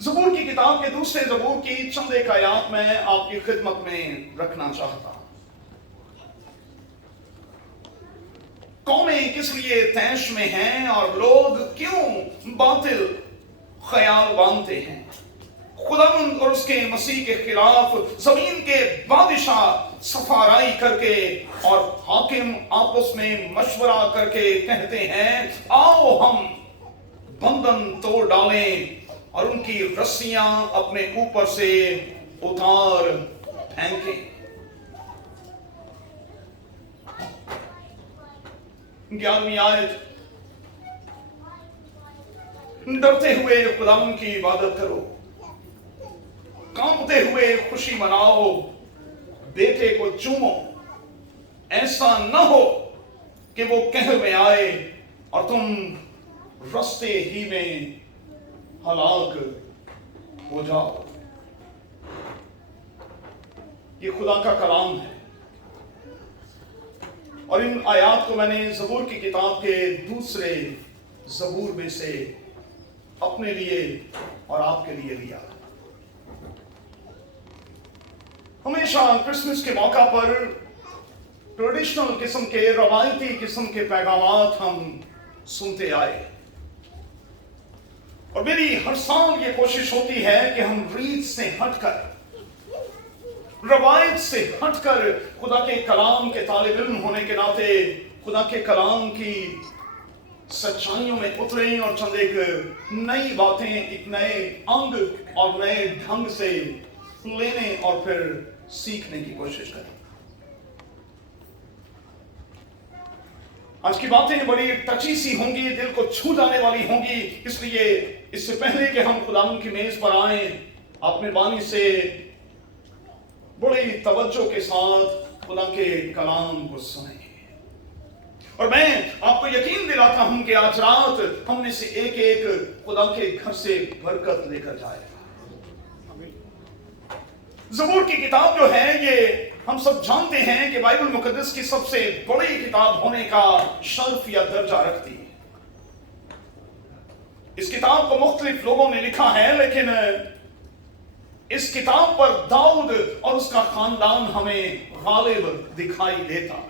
ज़बूर की किताब के दूसरे ज़बूर की चंद एक आयात में आपकी खिदमत में रखना चाहता हूं। कौमें किस लिए तैश में हैं और लोग क्यों बातिल ख्याल बांधते हैं। खुदावंद और उसके मसीह के खिलाफ जमीन के बादशाह सफाराई करके और हाकिम आपस में मशवरा करके कहते हैं, आओ हम बंधन तोड़ डालें और उनकी रस्सियां अपने ऊपर से उतार फेंकें। 11वीं आयत, डरते हुए खुदावंद की इबादत करो, कांपते हुए खुशी मनाओ, बेटे को चूमो, ऐसा न हो कि वो कहर में आए और तुम रास्ते ही में हलाक हो जाओ। ये खुदा का कलाम है और इन आयात को मैंने ज़बूर की किताब के दूसरे ज़बूर में से अपने लिए और आपके लिए लिया। हमेशा क्रिसमस के मौका पर ट्रेडिशनल किस्म के, रवायती किस्म के पैगामात हम सुनते आए और मेरी हर साल ये कोशिश होती है कि हम रीत से हटकर, रवायत से हटकर खुदा के कलाम के तालिब इल्म होने के नाते खुदा के कलाम की सच्चाइयों में उतरें और चंद एक नई बातें एक नए अंग और नए ढंग से लेने और फिर सीखने की कोशिश करें। आज की बातें बड़ी टची सी होंगी, दिल को छू जाने वाली होंगी, इसलिए इससे पहले कि हम खुदावंद की मेज पर आए, आप मेहरबानी से बड़ी तवज्जो के साथ खुदा के कलाम को सुने। और मैं आपको यकीन दिलाता हूं कि आज रात हम में से एक एक खुदा के घर से बरकत लेकर जाएगा। ज़बूर की किताब जो है, ये हम सब जानते हैं कि बाइबल मुकद्दस की सबसे बड़ी किताब होने का शर्फ या दर्जा रखती है। इस किताब को मुख्तलिफ लोगों ने लिखा है, लेकिन इस किताब पर दाऊद और उसका खानदान हमें गालिब दिखाई देता है।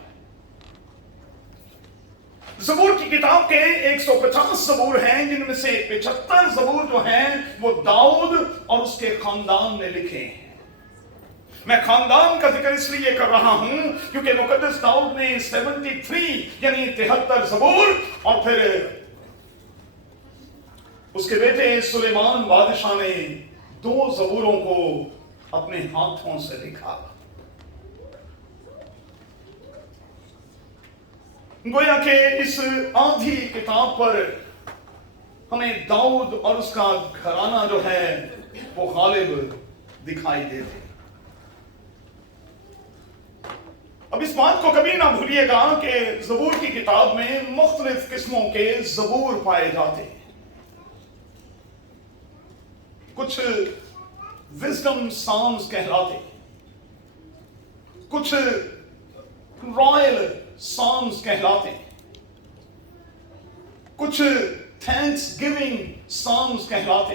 ज़बूर की किताब के 150 ज़बूर हैं, जिनमें से 75 ज़बूर जो हैं वो दाऊद और उसके खानदान ने लिखे हैं। मैं खानदान का जिक्र इसलिए कर रहा हूं क्योंकि मुकद्दस दाऊद ने 73 यानी 73 ज़बूर और फिर उसके बेटे सुलेमान बादशाह ने 2 ज़बूरों को अपने हाथों से लिखा। गोया के इस आधी किताब पर हमें दाऊद और उसका घराना जो है वो गालिब दिखाई देते। अब इस बात को कभी ना भूलिएगा कि ज़बूर की किताब में मुख्तलिफ किस्मों के ज़बूर पाए जाते हैं। कुछ विजडम सॉन्ग्स कहलाते, कुछ रॉयल सॉन्ग्स कहलाते, कुछ थैंक्स गिविंग सॉन्ग्स कहलाते,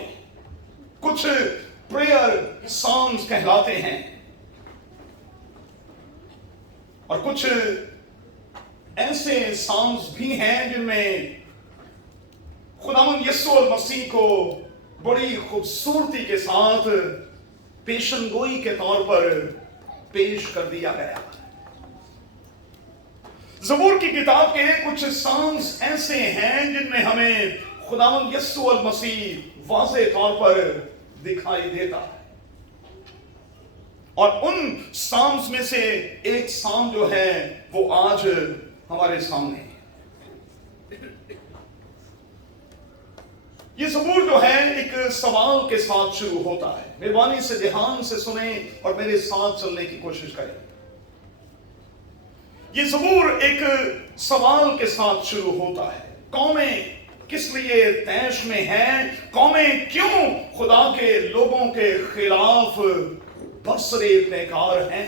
कुछ प्रेयर सॉन्ग्स कहलाते हैं और कुछ ऐसे सॉन्ग्स भी हैं जिनमें खुदावंद यीशु मसीह को बड़ी खूबसूरती के साथ पेशनगोई के तौर पर पेश कर दिया गया। ज़बूर की किताब के कुछ सॉन्ग्स ऐसे हैं जिनमें हमें खुदावंद यीशु मसीह वाज़ेह तौर पर दिखाई देता है और उन साम्स में से एक साम जो है वो आज हमारे सामने है। ये ज़बूर जो है एक सवाल के साथ शुरू होता है। मेहरबानी से ध्यान से सुने और मेरे साथ चलने की कोशिश करें। ये ज़बूर एक सवाल के साथ शुरू होता है। कौमें किस लिए तैश में हैं? कौमें क्यों खुदा के लोगों के खिलाफ बरसरे बेकार हैं?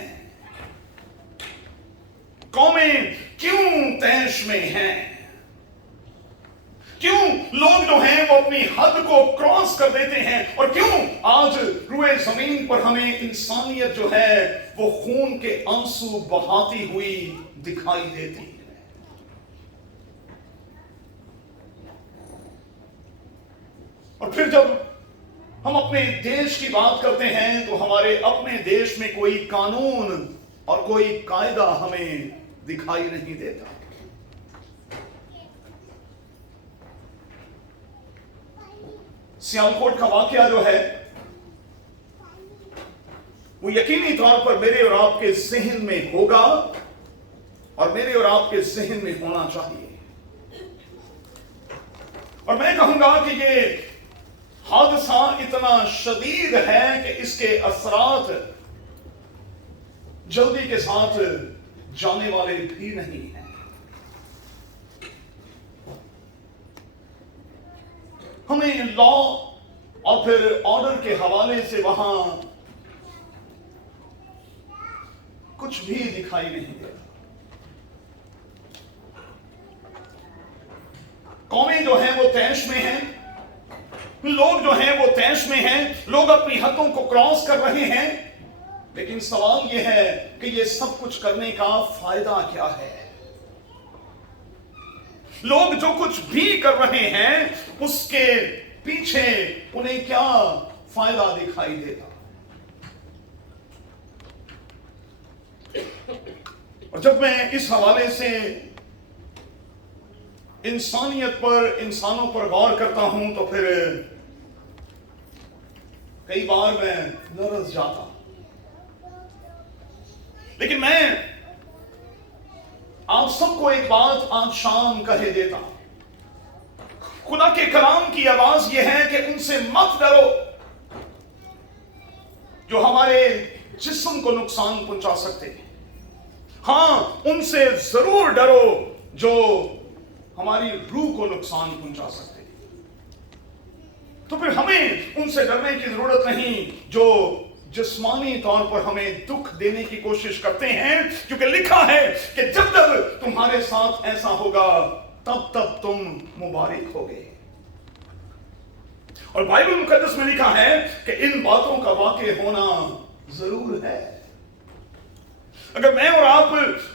कौमें क्यों तैश में हैं? क्यों लोग जो हैं वो अपनी हद को क्रॉस कर देते हैं, और क्यों आज रुए जमीन पर हमें इंसानियत जो है वो खून के आंसू बहाती हुई दिखाई देती है। और फिर जब हम अपने देश की बात करते हैं तो हमारे अपने देश में कोई कानून और कोई कायदा हमें दिखाई नहीं देता। सियालकोट का वाकया जो है वो यकीनी तौर पर मेरे और आपके जहन में होगा और मेरे और आपके जहन में होना चाहिए। और मैं कहूंगा कि ये हादसा इतना शदीद है कि इसके असरात जल्दी के साथ जाने वाले भी नहीं हैं। हमें लॉ और फिर ऑर्डर के हवाले से वहां कुछ भी दिखाई नहीं देता। कौमें जो हैं वो तैश में हैं, लोग जो हैं वो तैश में हैं, लोग अपनी हदों को क्रॉस कर रहे हैं। लेकिन सवाल यह है कि ये सब कुछ करने का फायदा क्या है? लोग जो कुछ भी कर रहे हैं उसके पीछे उन्हें क्या फायदा दिखाई देता? और जब मैं इस हवाले से इंसानियत पर, इंसानों पर गौर करता हूं तो फिर कई बार मैं नरस जाता। लेकिन मैं आप सबको एक बात आज शाम कहे देता, खुदा के कलाम की आवाज यह है कि उनसे मत डरो जो हमारे जिस्म को नुकसान पहुंचा सकते हैं। हां, उनसे जरूर डरो जो हमारी रूह को नुकसान पहुंचा सकते हैं। तो फिर हमें उनसे डरने की जरूरत नहीं जो जिस्मानी तौर पर हमें दुख देने की कोशिश करते हैं, क्योंकि लिखा है कि जब तक तुम्हारे साथ ऐसा होगा तब तक तुम मुबारक होगे। और बाइबल मुकद्दस में लिखा है कि इन बातों का वाक़ई होना जरूर है। अगर मैं और आप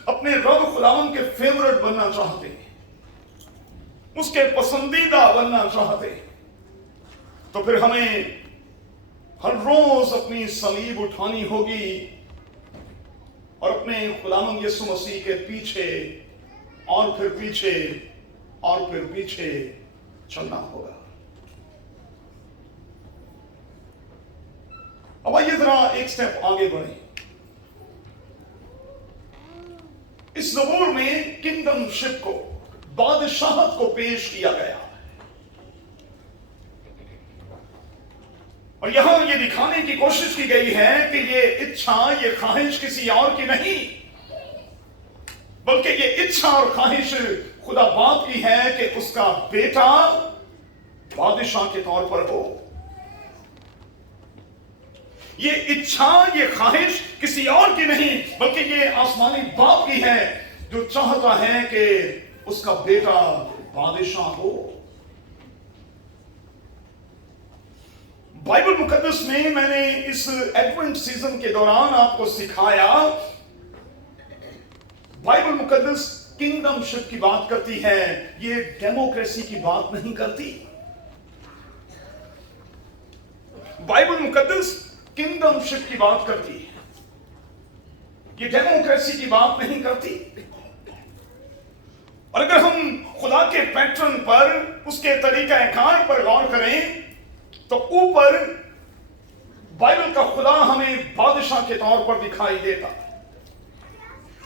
अपने रब खुदावंद के फेवरेट बनना चाहते हैं, उसके पसंदीदा बनना चाहते हैं, तो फिर हमें हर रोज अपनी सलीब उठानी होगी और अपने खुदावंद यीशु मसीह के पीछे और फिर पीछे और फिर पीछे चलना होगा। अब आइए जरा एक स्टेप आगे बढ़े। इस ज़बूर में किंगडमशिप को, बादशाहत को पेश किया गया और यहां ये दिखाने की कोशिश की गई है कि ये इच्छा, ये ख्वाहिश किसी और की नहीं, बल्कि ये इच्छा और ख्वाहिश खुदा बाप की है कि उसका बेटा बादशाह के तौर पर हो। ये इच्छा, ये ख्वाहिश किसी और की नहीं, बल्कि ये आसमानी बाप की है जो चाहता है कि उसका बेटा बादशाह हो। बाइबल मुकद्दस में मैंने इस एडवेंट सीजन के दौरान आपको सिखाया, बाइबल मुकद्दस किंगडमशिप की बात करती है, ये डेमोक्रेसी की बात नहीं करती। बाइबल मुकद्दस किंगडमशिप की बात करती है, ये डेमोक्रेसी की बात नहीं करती। और अगर हम खुदा के पैटर्न पर, उसके तरीकाकार पर गौर करें तो ऊपर बाइबल का खुदा हमें बादशाह के तौर पर दिखाई देता।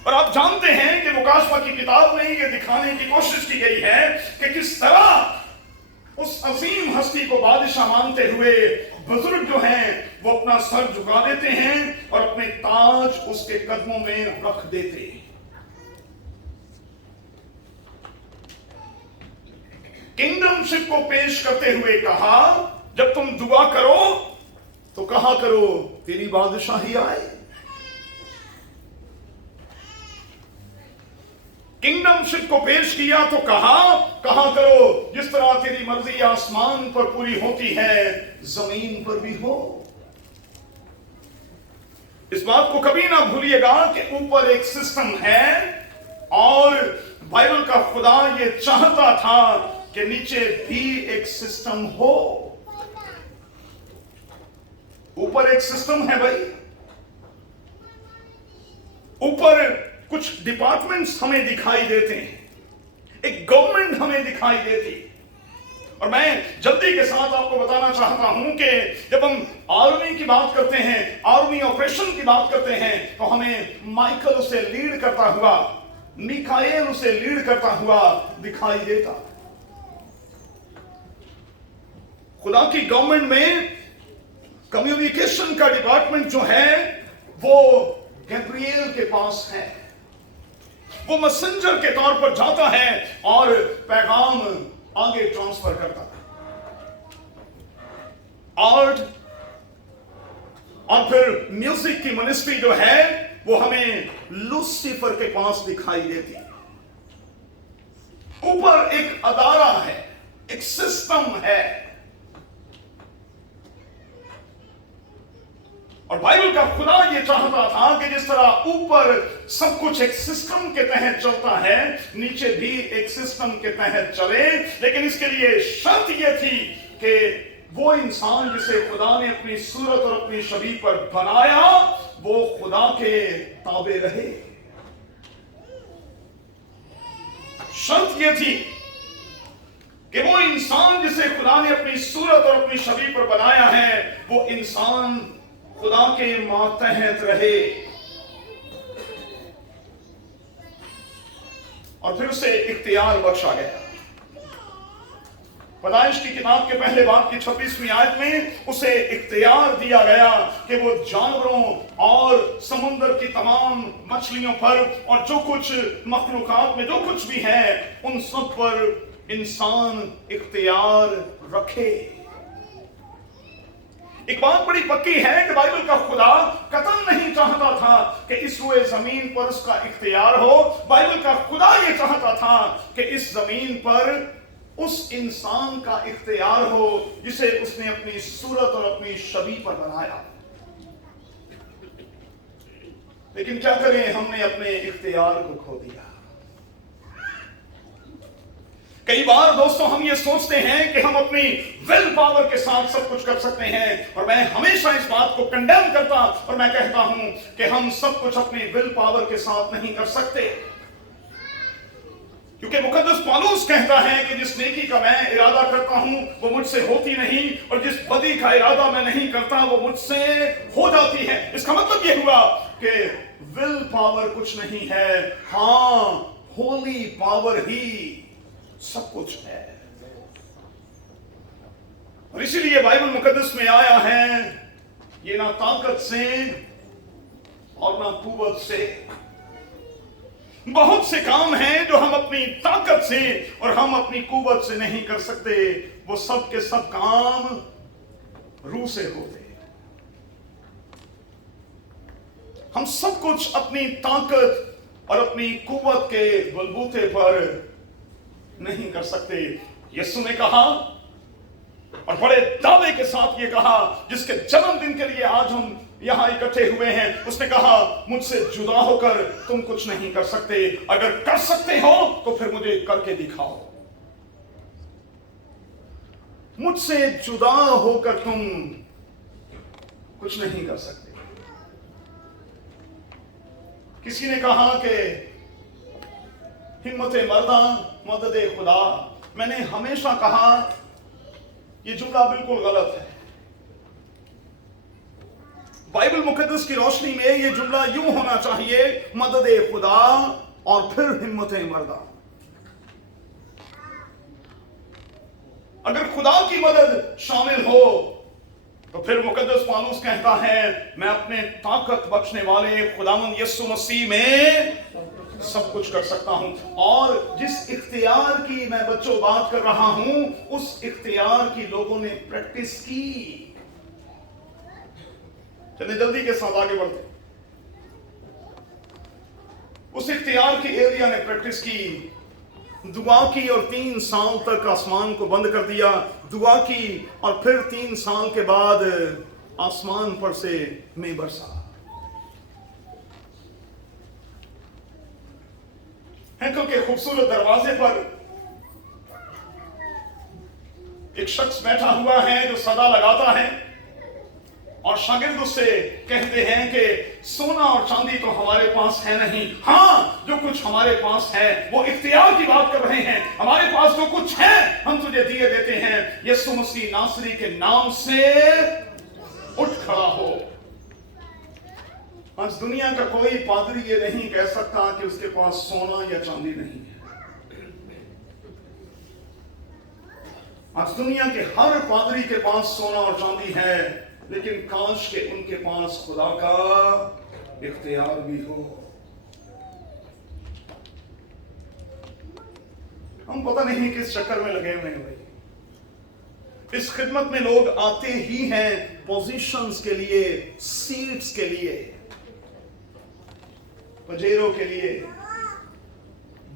और आप जानते हैं कि मुकाशवा की किताब में यह दिखाने की कोशिश की गई है कि किस तरह उस अजीम हस्ती को बादशाह मानते हुए बुजुर्ग जो हैं वो अपना सर झुका देते हैं और अपने ताज उसके कदमों में रख देते हैं। किंगडमशिप को पेश करते हुए कहा, जब तुम दुआ करो तो कहा करो तेरी बादशाही आए। किंगडमशिप को पेश किया तो कहा करो जिस तरह तेरी मर्जी आसमान पर पूरी होती है जमीन पर भी हो। इस बात को कभी ना भूलिएगा कि ऊपर एक सिस्टम है और बाइबल का खुदा ये चाहता था कि नीचे भी एक सिस्टम हो। ऊपर एक सिस्टम है भाई, ऊपर कुछ डिपार्टमेंट्स हमें दिखाई देते हैं, एक गवर्नमेंट हमें दिखाई देती। और मैं जल्दी के साथ आपको बताना चाहता हूं कि जब हम आर्मी की बात करते हैं, आर्मी ऑपरेशन की बात करते हैं, तो हमें माइकल उसे लीड करता हुआ, मिकाएल उसे लीड करता हुआ दिखाई देता। खुदा की गवर्नमेंट में कम्युनिकेशन का डिपार्टमेंट जो है वो गैब्रिएल के पास है। वो मैसेंजर के तौर पर जाता है और पैगाम आगे ट्रांसफर करता है। आर्ट और फिर म्यूजिक की मिनिस्ट्री जो है वो हमें लूसीफर के पास दिखाई देती है। ऊपर एक अदारा है, एक सिस्टम है। और बाइबल का खुदा ये चाहता था कि जिस तरह ऊपर सब कुछ एक सिस्टम के तहत चलता है, नीचे भी एक सिस्टम के तहत चले। लेकिन इसके लिए शर्त ये थी कि वो इंसान जिसे खुदा ने अपनी सूरत और अपनी शबीह पर बनाया वो खुदा के ताबे रहे। शर्त ये थी कि वो इंसान जिसे खुदा ने अपनी सूरत और अपनी शबीह पर बनाया है वो इंसान खुदा के मातहत रहे। और फिर उसे इख्तियार बख्शा गया। पैदाइश की किताब के पहले बाब की 26वीं आयत में उसे इख्तियार दिया गया कि वो जानवरों और समुद्र की तमाम मछलियों पर और जो कुछ मखलूकात में जो कुछ भी है उन सब पर इंसान इख्तियार रखे। एक बात बड़ी पक्की है कि बाइबल का खुदा कतई नहीं चाहता था कि इस रुए जमीन पर उसका इख्तियार हो। बाइबल का खुदा ये चाहता था कि इस जमीन पर उस इंसान का इख्तियार हो जिसे उसने अपनी सूरत और अपनी शबीह पर बनाया। लेकिन क्या करें, हमने अपने इख्तियार को खो दिया। कई बार दोस्तों हम ये सोचते हैं कि हम अपनी विल पावर के साथ सब कुछ कर सकते हैं, और मैं हमेशा इस बात को कंडेम करता और मैं कहता हूं कि हम सब कुछ अपनी विल पावर के साथ नहीं कर सकते। क्योंकि मुकद्दस पौलुस कहता है कि जिस नेकी का मैं इरादा करता हूं वो मुझसे होती नहीं, और जिस बदी का इरादा मैं नहीं करता वो मुझसे हो जाती है। इसका मतलब ये हुआ कि विल पावर कुछ नहीं है, हां होली पावर ही सब कुछ है। और इसीलिए बाइबल मुकद्दस में आया है, ये ना ताकत से और ना कुव्वत से। बहुत से काम हैं जो हम अपनी ताकत से और हम अपनी कुव्वत से नहीं कर सकते। वो सब के सब काम रूह से होते। हम सब कुछ अपनी ताकत और अपनी कुव्वत के बलबूते पर नहीं कर सकते। यीशु ने कहा और बड़े दावे के साथ ये कहा, जिसके जन्मदिन के लिए आज हम यहां इकट्ठे हुए हैं, उसने कहा मुझसे जुदा होकर तुम कुछ नहीं कर सकते। अगर कर सकते हो तो फिर मुझे करके दिखाओ। मुझसे जुदा होकर तुम कुछ नहीं कर सकते। किसी ने कहा कि हिम्मत मर्दा मदद खुदा। मैंने हमेशा कहा यह जुमला बिल्कुल गलत है। बाइबल मुकद्दस की रोशनी में यह जुमला यूं होना चाहिए, मदद खुदा और फिर हिम्मत मर्दा। अगर खुदा की मदद शामिल हो तो फिर मुकद्दस पौलुस कहता है मैं अपने ताकत बख्शने वाले खुदावंद यीशु मसीह में सब कुछ कर सकता हूं। और जिस इख्तियार की मैं बच्चों बात कर रहा हूं उस इख्तियार की लोगों ने प्रैक्टिस की। चलिए जल्दी के साथ आगे बढ़ते। उस इख्तियार की एलिया ने प्रैक्टिस की, दुआ की और 3 साल तक आसमान को बंद कर दिया। दुआ की और फिर 3 साल के बाद आसमान पर से मैं बरसा। हैकल के खूबसूरत दरवाजे पर एक शख्स बैठा हुआ है जो सदा लगाता है, और शागिर्द उससे कहते हैं कि सोना और चांदी तो हमारे पास है नहीं, हाँ जो कुछ हमारे पास है वो इख्तियार की बात कर रहे हैं। हमारे पास जो कुछ है हम तुझे दिए देते हैं, यीशु मसीह नासरी के नाम से उठ खड़ा हो। आज दुनिया का कोई पादरी ये नहीं कह सकता कि उसके पास सोना या चांदी नहीं है। आज दुनिया के हर पादरी के पास सोना और चांदी है, लेकिन काश के उनके पास खुदा का इख्तियार भी हो। हम पता नहीं किस चक्कर में लगे हुए हैं भाई। इस खिदमत में लोग आते ही हैं पोजीशंस के लिए, सीट्स के लिए, पजेरों के लिए,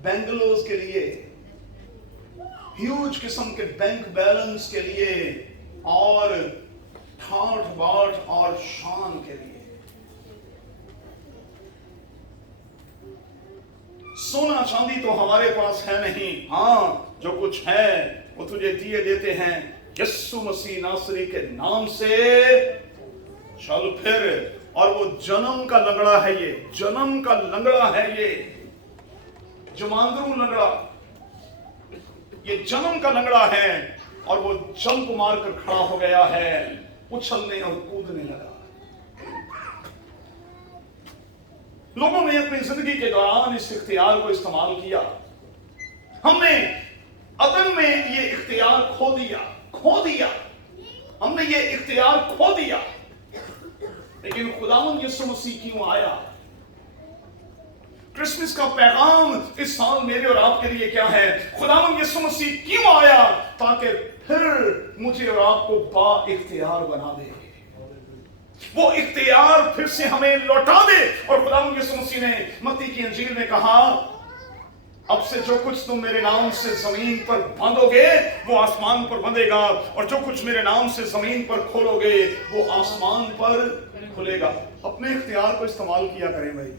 बेंगलोज के लिए, ह्यूज किस्म के बैंक बैलेंस के लिए, और ठाठ बाट और शान के लिए। सोना चांदी तो हमारे पास है नहीं, हाँ जो कुछ है वो तुझे दिए देते हैं, यीशु मसीह नासरी के नाम से चल फिर। और वो जन्म का लंगड़ा है, ये जन्म का लंगड़ा है, ये जमांदरू लंगड़ा, ये जन्म का लंगड़ा है, और वो जंप मार कर खड़ा हो गया है, उछलने और कूदने लगा। लोगों ने अपनी जिंदगी के दौरान इस इख्तियार को इस्तेमाल किया। हमने अदन में ये इख्तियार खो दिया, हमने ये इख्तियार खो दिया। लेकिन खुदावंद यीशु मसीह क्यों आया? क्रिसमस का पैगाम इस साल मेरे और आपके लिए क्या है? खुदावंद यीशु मसीह क्यों आया? ताकि फिर मुझे और आपको बा इख्तियार बना दे, वो इख्तियार फिर से हमें लौटा दे। और खुदावंद यीशु मसीह ने मत्ती की अंजील में कहा, अब से जो कुछ तुम मेरे नाम से जमीन पर बांधोगे वो आसमान पर बंधेगा, और जो कुछ मेरे नाम से जमीन पर खोलोगे वो आसमान पर खुलेगा। अपने इख्तियार को इस्तेमाल किया करें भाई।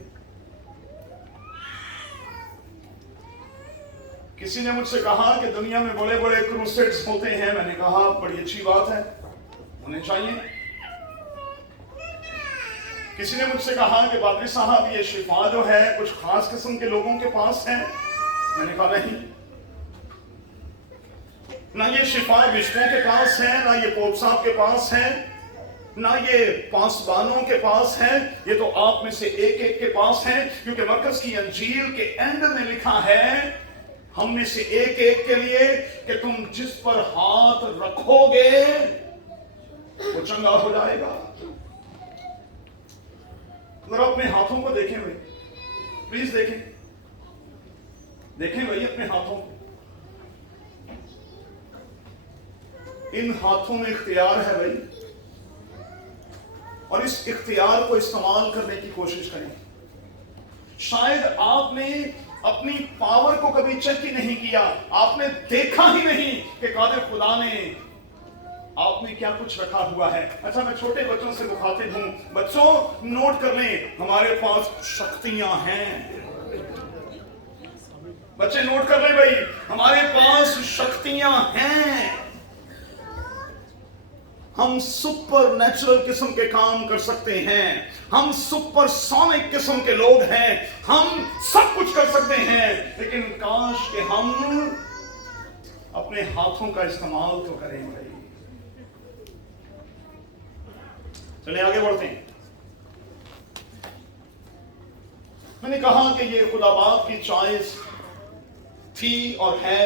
किसी ने मुझसे कहा कि दुनिया में बड़े बड़े क्रूसेड्स होते हैं। मैंने कहा बड़ी अच्छी बात है, होने चाहिए। किसी ने मुझसे कहा कि पादरी साहब ये शिफा जो है कुछ खास किस्म के लोगों के पास है। मैंने कहा नहीं, ना ये शिफा बिशपों के पास है, ना ये पोप साहब के पास है, ना ये पासबानों के पास है, ये तो आप में से एक एक के पास है। क्योंकि मरकज की अंजील के एंड में लिखा है हम में से एक एक के लिए कि तुम जिस पर हाथ रखोगे वो चंगा हो जाएगा। जरा अपने हाथों को देखें भाई, प्लीज देखें भाई अपने हाथों को। इन हाथों में इख्तियार है भाई, और इस इख्तियार को इस्तेमाल करने की कोशिश करें। शायद आपने अपनी पावर को कभी चेक ही नहीं किया, आपने देखा ही नहीं कि कादिर खुदा ने आप में क्या कुछ रखा हुआ है। अच्छा, मैं छोटे बच्चों से मुखातिब हूं। बच्चों नोट कर लें, हमारे पास शक्तियां हैं। बच्चे नोट कर लें भाई, हमारे पास शक्तियां हैं। हम सुपर नेचुरल किस्म के काम कर सकते हैं, हम सुपर सोनिक किस्म के लोग हैं, हम सब कुछ कर सकते हैं। लेकिन काश कि हम अपने हाथों का इस्तेमाल तो करें भाई। चलिए आगे बढ़ते हैं। मैंने कहा कि ये खुदाबाद की चॉइस थी और है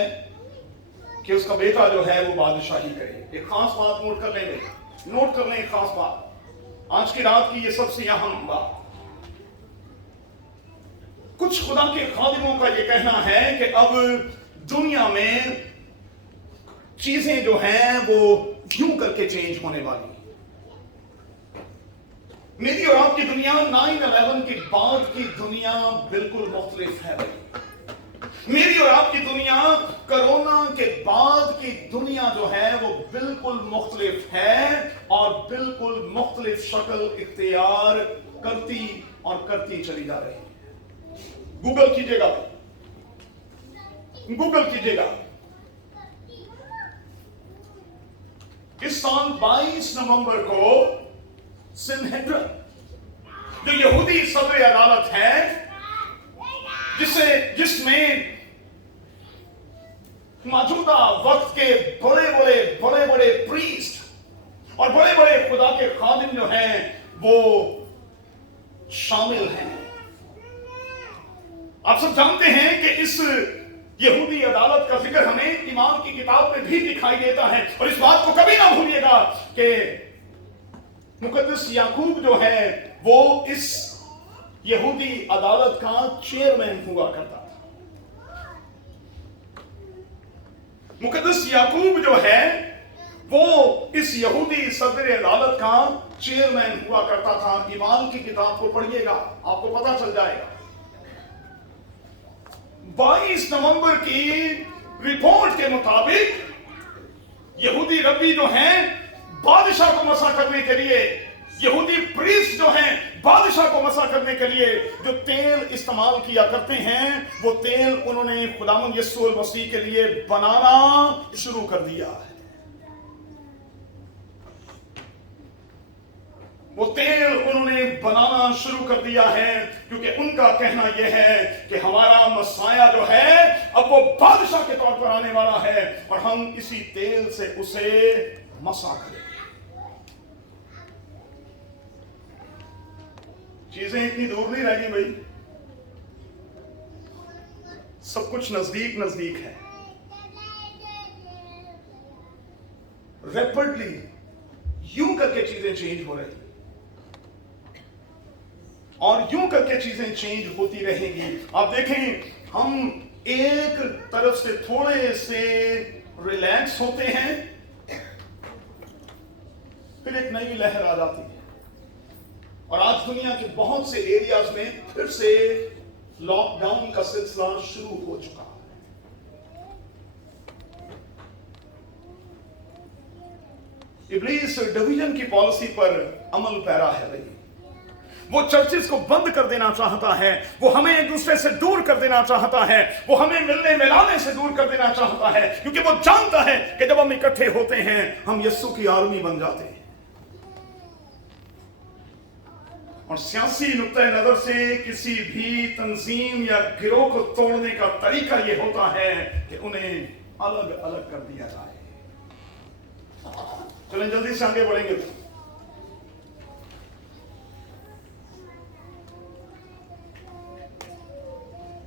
कि उसका बेटा जो है वो बादशाही करे। एक खास बात नोट कर लेंगे, नोट कर लें एक खास बात, आज की रात की ये सबसे अहम बात। कुछ खुदा के खादिमों का ये कहना है कि अब दुनिया में चीजें जो हैं वो यूं करके चेंज होने वाली। मेरी और आपकी दुनिया 9/11 के बाद की दुनिया बिल्कुल मुख्तलिफ है भाई। मेरी और आपकी दुनिया कोरोना के बाद की दुनिया जो है वो बिल्कुल मुख्तलिफ है और बिल्कुल मुख्तलिफ शक्ल इख्तियार करती और करती चली जा रही है। गूगल कीजिएगा, गूगल कीजिएगा। इस साल 22 नवंबर को सिनहेड्रिन जो यहूदी सदर अदालत है, जिसमें मौजूदा वक्त के बड़े बड़े प्रीस्ट और बड़े बड़े खुदा के खादिम जो हैं वो शामिल हैं। आप सब जानते हैं कि इस यहूदी अदालत का जिक्र हमें इमाम की किताब में भी दिखाई देता है। और इस बात को कभी ना भूलिएगा कि मुकद्दस याकूब जो है वो इस यहूदी अदालत का चेयरमैन हुआ करता था। मुकद्दस याकूब जो है वो इस यहूदी सदर अदालत का चेयरमैन हुआ करता था। इमाम की किताब को पढ़िएगा, आपको पता चल जाएगा। 22 नवंबर की रिपोर्ट के मुताबिक यहूदी रब्बी जो हैं बादशाह को मसा करने के लिए, यहूदी प्रीस्ट जो हैं बादशाह को मसा करने के लिए जो तेल इस्तेमाल किया करते हैं वो तेल उन्होंने खुदावंद यीशु मसीह के लिए बनाना शुरू कर दिया है। वो तेल उन्होंने बनाना शुरू कर दिया है क्योंकि उनका कहना यह है कि हमारा मसाया जो है अब वो बादशाह के तौर पर आने वाला है और हम इसी तेल से उसे मसा करें। चीजें इतनी दूर नहीं रह गई भाई, सब कुछ नजदीक नजदीक है। रैपिडली यूं करके चीजें चेंज हो रही और यूं करके चीजें चेंज होती रहेंगी। आप देखें, हम एक तरफ से थोड़े से रिलैक्स होते हैं, फिर एक नई लहर आ जाती है और आज दुनिया के बहुत से एरियाज में फिर से लॉकडाउन का सिलसिला शुरू हो चुका है। इब्लीस डिवीजन की पॉलिसी पर अमल पैरा है भाई। वो चर्चिस को बंद कर देना चाहता है, वो हमें एक दूसरे से दूर कर देना चाहता है, वो हमें मिलने मिलाने से दूर कर देना चाहता है क्योंकि वो जानता है कि जब हम इकट्ठे होते हैं हम यीशु की आर्मी बन जाते हैं। और सियासी नुक्ते नजर से किसी भी तंजीम या गिरोह को तोड़ने का तरीका यह होता है कि उन्हें अलग अलग कर दिया जाए। चलें जल्दी से आगे बढ़ेंगे।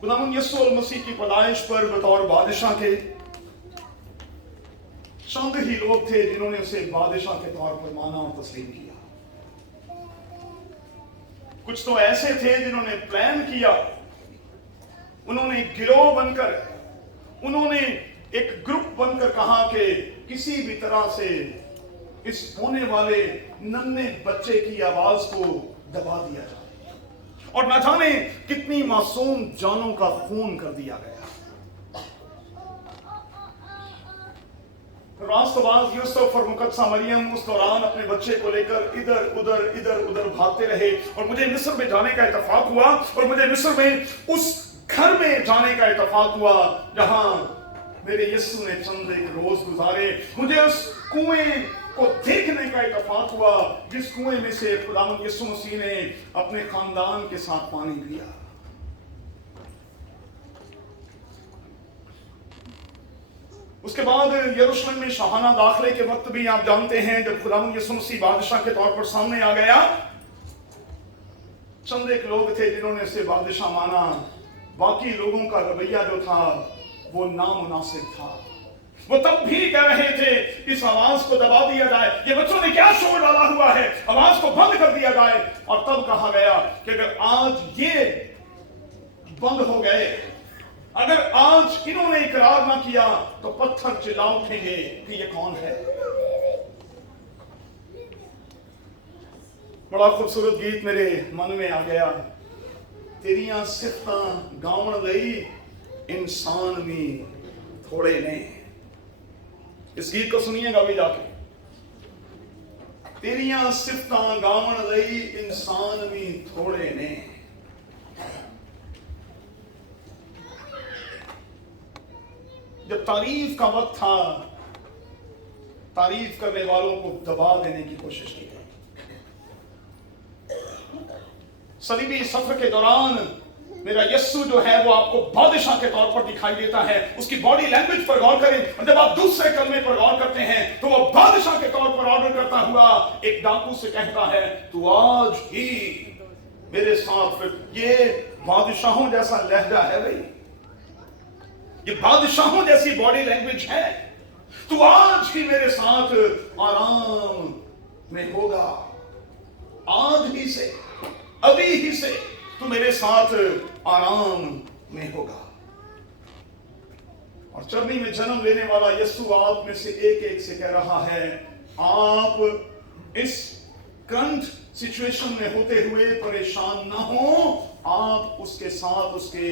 खुदावंद यीशु मसीह की पैदाइश पर बतौर बादशाह के चंद ही लोग थे जिन्होंने उसे बादशाह के तौर पर माना और तस्लीम किया। कुछ तो ऐसे थे जिन्होंने प्लान किया, उन्होंने गिरोह बनकर, उन्होंने एक ग्रुप बनकर कहा कि किसी भी तरह से इस होने वाले नन्हे बच्चे की आवाज को दबा दिया जाए और न जाने कितनी मासूम जानों का खून कर दिया गया। रास्तबाज यूसुफ और मुकद्दसा मरियम उस दौरान अपने बच्चे को लेकर इधर उधर भागते रहे और मुझे मिस्र में जाने का इत्तेफाक हुआ और मुझे मिस्र में उस घर में जाने का इत्तेफाक हुआ जहां मेरे यीशु ने चंद एक रोज गुजारे। मुझे उस कुएं को देखने का इत्तेफाक हुआ जिस कुएं में से खुदावंद यीशु मसीह ने अपने खानदान के साथ पानी पिया। उसके बाद यरूशलेम में शाहाना दाखिले के वक्त भी आप जानते हैं जब खुदावंद यीशु मसीह बादशाह के तौर पर सामने आ गया, चंद एक लोग थे जिन्होंने उसे बादशाह माना। बाकी लोगों का रवैया जो था वो नामुनासिब था। वो तब भी कह रहे थे इस आवाज को दबा दिया जाए, ये बच्चों ने क्या शोर डाला हुआ है, आवाज को बंद कर दिया जाए। और तब कहा गया कि अगर आज ये बंद हो गए, अगर आज इन्होंने इकरार ना किया तो पत्थर चिल्ला उठेंगे कि ये कौन है। बड़ा खूबसूरत गीत मेरे मन में आ गया, तेरियां सिफतां गावण लई इंसान भी थोड़े ने। इस गीत को सुनिएगा भी जाके। तेरियां सिफतां गावण लई इंसान भी थोड़े ने। जब तारीफ का वक्त था, तारीफ करने वालों को दबा देने की कोशिश की गई। सलीबी सफर के दौरान मेरा यस्सु जो है वो आपको बादशाह के तौर पर दिखाई देता है। उसकी बॉडी लैंग्वेज पर गौर करें, और जब आप दूसरे कलमे पर गौर करते हैं तो वो बादशाह के तौर पर ऑर्डर करता हुआ एक डाकू से कहता है, तू आज ही मेरे साथ फिर। ये बादशाहों जैसा लहजा है भाई, ये बादशाहों जैसी बॉडी लैंग्वेज है। तू आज ही मेरे साथ आराम में होगा, आज ही से, अभी ही से तू मेरे साथ आराम में होगा। और चरनी में जन्म लेने वाला यीशु आप में से एक एक से कह रहा है, आप इस करंट सिचुएशन में होते हुए परेशान ना हो, आप उसके साथ उसके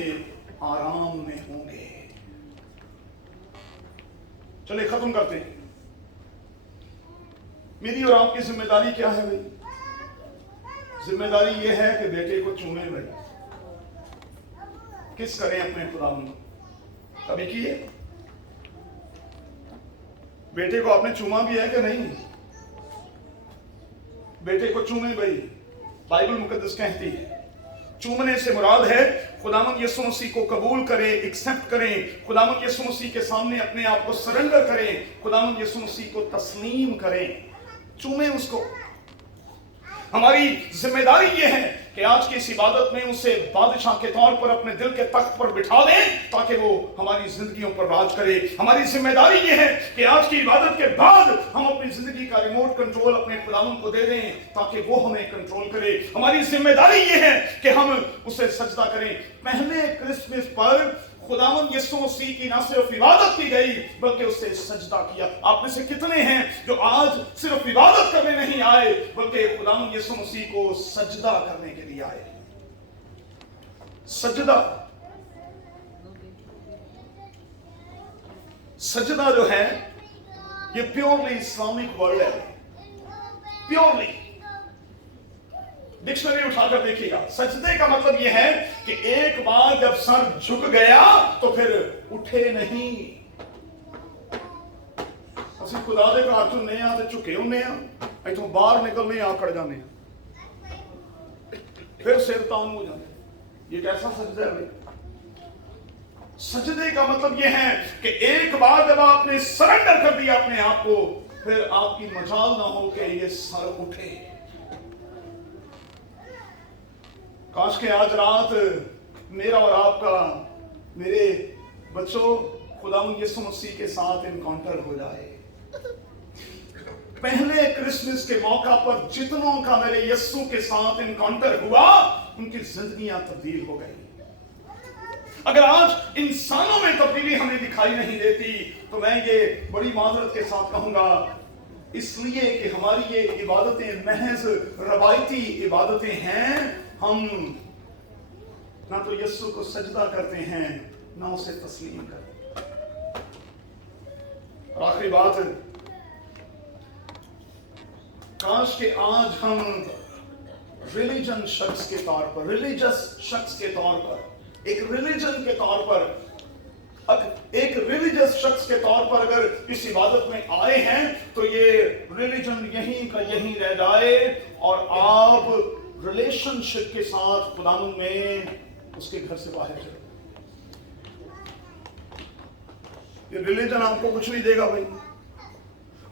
आराम में होंगे। चलिए खत्म करते हैं। मेरी और आपकी जिम्मेदारी क्या है भाई? जिम्मेदारी यह है कि बेटे को चूमे भाई। किस करें अपने खुदावंद? कभी किए? बेटे को आपने चूमा भी है कि नहीं? बेटे को चूमे भाई। बाइबल मुकद्दस कहती है चूमने से मुराद है खुदावंद यीशु मसीह को कबूल करें, एक्सेप्ट करें, खुदावंद यीशु मसीह के सामने अपने आप को सरेंडर करें, खुदावंद यीशु मसीह को तस्लीम करें, चूमे उसको। हमारी जिम्मेदारी यह है कि आज की इस इबादत में उसे बादशाह के तौर पर अपने दिल के तख्त पर बिठा दें ताकि वो हमारी जिंदगियों पर राज करे। हमारी जिम्मेदारी यह है कि आज की इबादत के बाद हम अपनी जिंदगी का रिमोट कंट्रोल अपने खुदावंद को दे दें ताकि वो हमें कंट्रोल करे। हमारी जिम्मेदारी यह है कि हम उसे सजदा करें। पहले क्रिसमस पर खुदावंद यीशु मसीह की ना सिर्फ इबादत की गई बल्कि उससे सजदा किया। आप में से कितने हैं जो आज सिर्फ इबादत करने नहीं आए बल्कि खुदावंद यीशु मसीह को सजदा करने के लिए आए? सजदा, सजदा जो है ये प्योरली इस्लामिक वर्ड है। प्योरली डिक्शनरी उठाकर देखिएगा। सजदे का मतलब यह है कि एक बार जब सर झुक गया तो फिर उठे नहीं। ਅਸੀਂ खुदा ਦੇ ਘਰ ਚੋਂ ਨੇ ਆ ਤੇ ਝੁਕੇ ਹੁੰਨੇ ਆ, ਇੱਥੋਂ ਬਾਹਰ ਨਿਕਲਨੇ ਆਕੜ ਜਾਂਦੇ ਆ, फिर सिर तान हो जाते। ये कैसा सजदा है भाई? सजदे का मतलब यह है कि एक बार जब आपने सरेंडर कर दिया अपने आप को, फिर आपकी मजाल ना हो कि ये सर उठे। काश के आज रात मेरा और आपका, मेरे बच्चों, खुदावंद यीशु मसीह के साथ इनकाउंटर हो जाए। पहले क्रिसमस के मौका पर जितनों का मेरे यीशु के साथ इनकाउंटर हुआ उनकी जिंदगियां तब्दील हो गई। अगर आज इंसानों में तब्दीली हमें दिखाई नहीं देती तो मैं ये बड़ी माजरत के साथ कहूंगा, इसलिए कि हमारी ये इबादतें महज रवायती इबादतें हैं। हम ना तो यीशु को सजदा करते हैं ना उसे तस्लीम करते हैं। और आखिरी बात, काश के आज हम रिलीजन शख्स के तौर पर, रिलीजियस शख्स के तौर पर, एक रिलीजन के तौर पर, एक रिलीजियस शख्स के तौर पर अगर इस इबादत में आए हैं तो ये रिलीजन यहीं का यहीं रह जाए और आप रिलेशनशिप के साथ खुदावंद में उसके घर से बाहर चले। ये रिलीजन आपको कुछ नहीं देगा भाई।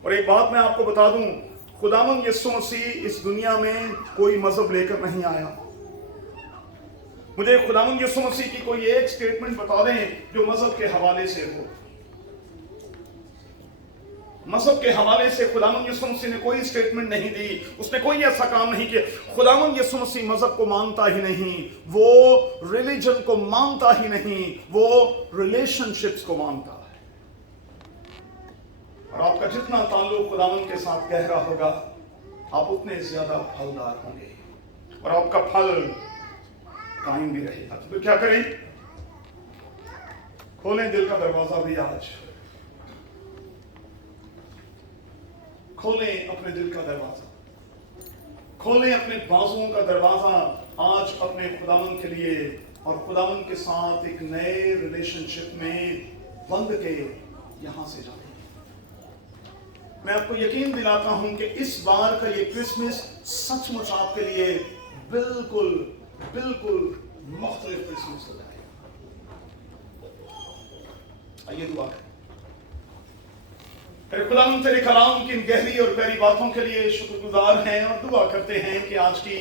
और एक बात मैं आपको बता दूं, खुदावंद यीशु मसीह इस दुनिया में कोई मजहब लेकर नहीं आया। मुझे खुदावंद यीशु मसीह की कोई एक स्टेटमेंट बता दें जो मजहब के हवाले से हो। मजहब के हवाले से खुदावंद यीशु मसीह ने कोई स्टेटमेंट नहीं दी, उसने कोई ऐसा काम नहीं किया। खुदावंद यीशु मसीह मजहब को मानता ही नहीं, वो रिलीजन को मानता ही नहीं, वो रिलेशनशिप्स को मानता है। और आपका जितना ताल्लुक खुदावंद के साथ गहरा होगा آپ اتنے زیادہ پھلدار ہوں گے اور آپ کا پھل قائم بھی رہے گا. تو پھر کیا کریں؟ کھولیں دل کا دروازہ بھی آج. کھولیں اپنے دل کا دروازہ، کھولیں اپنے بازوؤں کا دروازہ آج اپنے خداوند کے لیے، اور خداوند کے ساتھ ایک نئے ریلیشن شپ میں بند کے یہاں سے جائیں. میں آپ کو یقین دلاتا ہوں کہ اس بار کا یہ کرسمس سچ مچ آپ کے لیے بالکل بالکل مختلف کرسمس ہو جائے گا. آئیے دعا کریں. پھر خداوند تیرے کلام کی ان گہری اور پیاری باتوں کے لیے شکر گزار ہیں اور دعا کرتے ہیں کہ آج کی